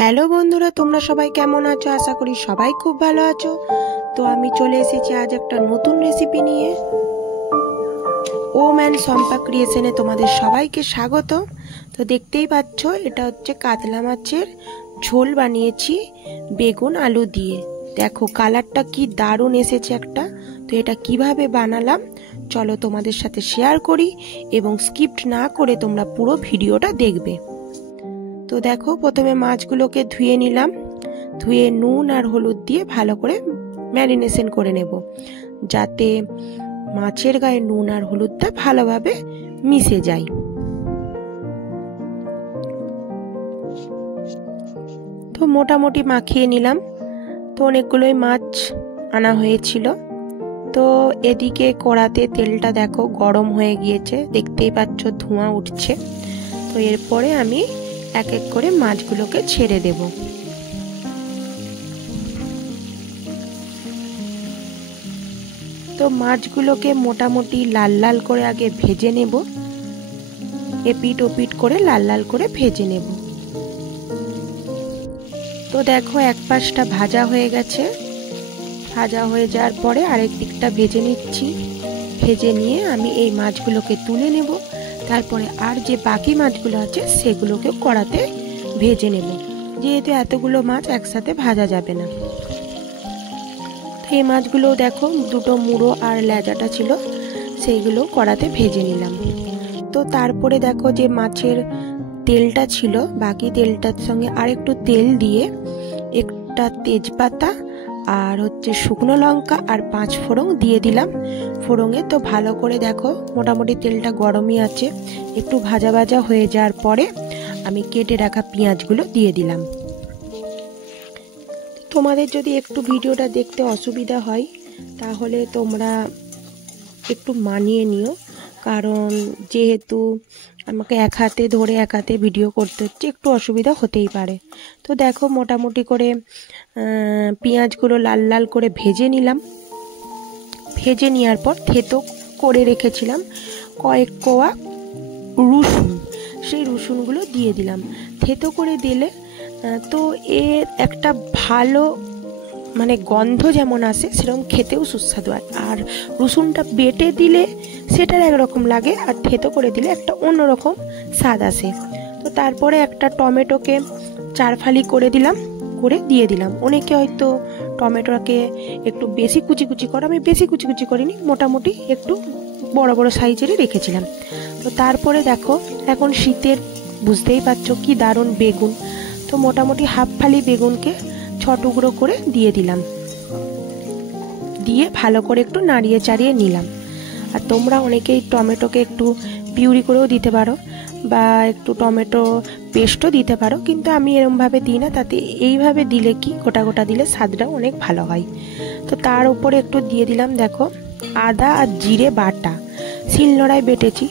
Hello বন্ধুরা, তোমরা সবাই কেমন আছো? আশা করি সবাই খুব ভালো আছো। তো আমি চলে এসেছি আজ একটা নতুন রেসিপি নিয়ে। ওম অ্যান্ড শম্পা ক্রিয়েশনে তোমাদের সবাইকে স্বাগত। তো দেখতেই পাচ্ছ, এটা হচ্ছে কাতলা মাছের ঝোল বানিয়েছি বেগুন আলু দিয়ে। দেখো কালারটা কি দারুণ এসেছে একটা। তো এটা কিভাবে বানালাম চলো তোমাদের সাথে শেয়ার করি, এবং স্কিপ না করে তোমরা পুরো ভিডিওটা দেখবে। তো দেখো, প্রথমে মাছগুলোকে ধুয়ে নিলাম। ধুয়ে নুন আর হলুদ দিয়ে ভালো করে ম্যারিনেশন করে নেব, যাতে মাছের গায়ে নুন আর হলুদটা ভালোভাবে মিশে যায়। তো মোটামুটি মাখিয়ে নিলাম। তো অনেকগুলোই মাছ আনা হয়েছিল। তো এদিকে কড়াতে তেলটা দেখো গরম হয়ে গিয়েছে, দেখতেই পাচ্ছ ধোঁয়া উঠছে। তো এরপরে আমি এক এক করে মাছগুলোকে ছেড়ে দেব। তো মাছগুলোকে মোটামুটি লাল লাল করে আগে ভেজে নেব, এপিট ওপিট করে লাল লাল করে ভেজে নেব। তো দেখো এক পাশটা ভাজা হয়ে গেছে। ভাজা হয়ে যাওয়ার পরে আরেক দিকটা ভেজে নিচ্ছি। ভেজে নিয়ে আমি এই মাছগুলোকে তুলে নেব। তারপরে আর যে বাকি মাছগুলো আছে সেগুলোকে কড়াতে ভেজে নেব, যেহেতু এতগুলো মাছ একসাথে ভাজা যাবে না। এই মাছগুলো দেখো দুটো মুড়ো আর লেজাটা ছিল, সেইগুলো কড়াতে ভেজে নিলাম। তো তারপরে দেখো যে মাছের তেলটা ছিল, বাকি তেলটার সঙ্গে আর একটু তেল দিয়ে একটা তেজপাতা আর হচ্ছে শুকনো লঙ্কা আর 5 ফোড়ন দিয়ে দিলাম ফোড়নে। তো ভালো করে দেখো মোটামুটি তেলটা গরমই আছে। একটু ভাজা ভাজা হয়ে যাওয়ার পরে আমি কেটে রাখা পেঁয়াজগুলো দিয়ে দিলাম। তোমাদের যদি একটু ভিডিওটা দেখতে অসুবিধা হয় তাহলে তোমরা একটু মানিয়ে নিও, কারণ যেহেতু আমাকে এক হাতে ধরে এক হাতে ভিডিও করতে হচ্ছে, একটু অসুবিধা হতেই পারে। তো দেখো মোটামুটি করে পেঁয়াজগুলো লাল লাল করে ভেজে নিলাম। ভেজে নেওয়ার পর থেতো করে রেখেছিলাম কয়েক কোয়া রসুন, সেই রসুনগুলো দিয়ে দিলাম। থেতো করে দিলে তো এর একটা ভালো মানে গন্ধ যেমন আসে, সেরকম খেতেও সুস্বাদু হয়। আর রসুনটা বেটে দিলে সেটার একরকম লাগে, আর থেতো করে দিলে একটা অন্যরকম স্বাদ আসে। তো তারপরে একটা টমেটোকে 4 ফালি করে দিলাম, করে দিয়ে দিলাম। অনেকে হয়তো টমেটোকে একটু বেশি কুচি কুচি করে, আমি বেশি কুচি কুচি করিনি, মোটামুটি একটু বড় বড় সাইজেরই রেখেছিলাম। তো তারপরে দেখো এখন শীতের বুঝতেই পারছো কি দারুণ বেগুন। তো মোটামুটি হাফ ফালি বেগুনকে 6 টুকরো করে দিয়ে দিলাম, দিয়ে ভালো করে একটু নাড়িয়ে চাড়িয়ে নিলাম। আর তোমরা অনেকেই টমেটোকে একটু পিউরি করেও দিতে পারো, বা একটু টমেটো পেস্টও দিতে পারো, কিন্তু আমি এরমভাবে দিই না। তাতে এইভাবে দিলে কি গোটা গোটা দিলে স্বাদটা অনেক ভালো হয়। তো তার উপরে একটু দিয়ে দিলাম দেখো আদা আর জিরে বাটা, শিলনোড়ায় বেটেছি।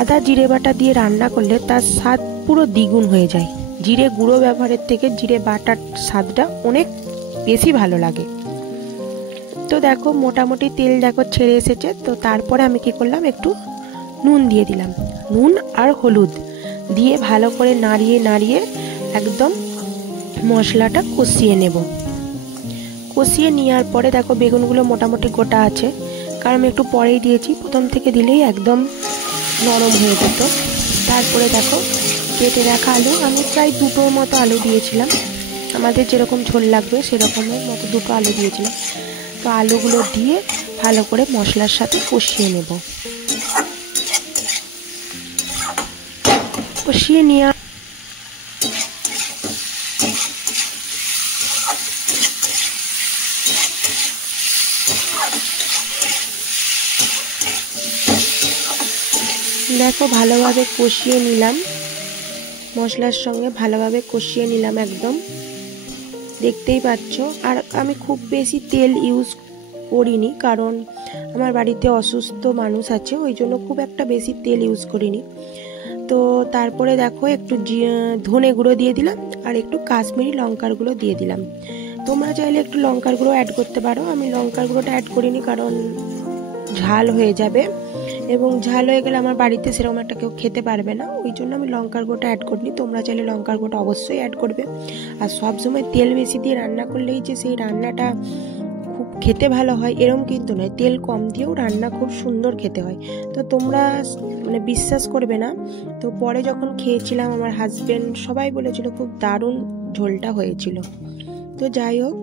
আদা জিরে বাটা দিয়ে রান্না করলে তার স্বাদ পুরো দ্বিগুণ হয়ে যায়। জিরে গুঁড়ো ব্যবহারের থেকে জিরে বাটার স্বাদটা অনেক বেশি ভালো লাগে। তো দেখো মোটামুটি তেল দেখো ছেড়ে এসেছে। তো তারপরে আমি কি করলাম, একটু নুন দিয়ে দিলাম। নুন আর হলুদ দিয়ে ভালো করে নাড়িয়ে নাড়িয়ে একদম মশলাটা কষিয়ে নেব। কষিয়ে নেওয়ার পরে দেখো বেগুনগুলো মোটামুটি গোটা আছে, কারণ আমি একটু পরেই দিয়েছি, প্রথম থেকে দিলেই একদম নরম হয়ে যেত। তারপরে দেখো কেটে রাখা আলু, আমি প্রায় 2টোর মতো আলু দিয়েছিলাম, আমাদের যেরকম ঝোল লাগবে সেরকমের মতো 2টো আলু দিয়েছিলাম। তো আলুগুলো দিয়ে ভালো করে মশলার সাথে কষিয়ে নেব। কষিয়ে নিয়ে দেখো ভালোভাবে কষিয়ে নিলাম, মশলার সঙ্গে ভালোভাবে কষিয়ে নিলাম একদম, দেখতেই পাচ্ছ। আর আমি খুব বেশি তেল ইউজ করিনি, কারণ আমার বাড়িতে অসুস্থ মানুষ আছে, ওই জন্য খুব একটা বেশি তেল ইউজ করিনি। তো তারপরে দেখো একটু ধনে গুঁড়ো দিয়ে দিলাম আর একটু কাশ্মীরি লঙ্কার গুঁড়ো দিয়ে দিলাম। তোমরা চাইলে একটু লঙ্কার গুঁড়ো অ্যাড করতে পারো, আমি লঙ্কার গুঁড়োটা অ্যাড করিনি কারণ ঝাল হয়ে যাবে, এবং ঝাল হয়ে গেলে আমার বাড়িতে সেরকম একটা কেউ খেতে পারবে না, ওই জন্য আমি লঙ্কার গোটা অ্যাড করিনি। তোমরা চাইলে লঙ্কার গোটা অবশ্যই অ্যাড করবে। আর সবসময় তেল বেশি দিয়ে রান্না করলেই যে সেই রান্নাটা খুব খেতে ভালো হয় এরকম কিন্তু নয়, তেল কম দিয়েও রান্না খুব সুন্দর খেতে হয়। তো তোমরা মানে বিশ্বাস করবে না, তো পরে যখন খেয়েছিলাম আমার হাজবেন্ড সবাই বলেছিল খুব দারুণ ঝোলটা হয়েছিল। তো যাই হোক,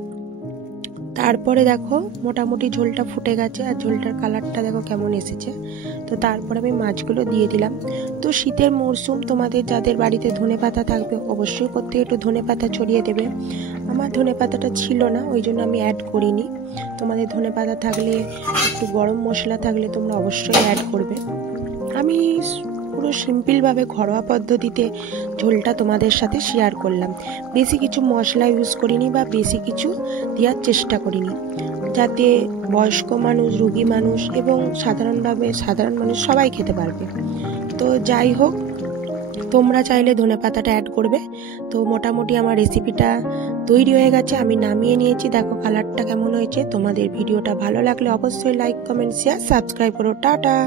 তারপরে দেখো মোটামুটি ঝোলটা ফুটে গেছে আর ঝোলটার কালারটা দেখো কেমন এসেছে। তো তারপর আমি মাছগুলো দিয়ে দিলাম। তো শীতের মরশুম, তোমাদের যাদের বাড়িতে ধনেপাতা থাকবে অবশ্যই প্রত্যেকে একটু ধনেপাতা ছড়িয়ে দেবে। আমার ধনেপাতাটা ছিল না, ওই জন্য আমি অ্যাড করিনি। তোমাদের ধনেপাতা থাকলে, একটু গরম মশলা থাকলে তোমরা অবশ্যই অ্যাড করবে। আমি পুরো সিম্পলভাবে ঘরোয়া পদ্ধতিতে ঝোলটা তোমাদের সাথে শেয়ার করলাম। বেশি কিছু মশলা ইউজ করিনি বা বেশি কিছু দেওয়ার চেষ্টা করিনি, যাতে বয়স্ক মানুষ, রোগী মানুষ এবং সাধারণ মানুষ সবাই খেতে পারবে। তো যাই হোক, তোমরা চাইলে ধনেপাতাটা অ্যাড করবে। তো মোটামুটি আমার রেসিপিটা তৈরি হয়ে গেছে, আমি নামিয়ে নিয়েছি। দেখো কালারটা কেমন হয়েছে। তোমাদের ভিডিওটা ভালো লাগলে অবশ্যই লাইক, কমেন্ট, শেয়ার, সাবস্ক্রাইব করো। টাটা।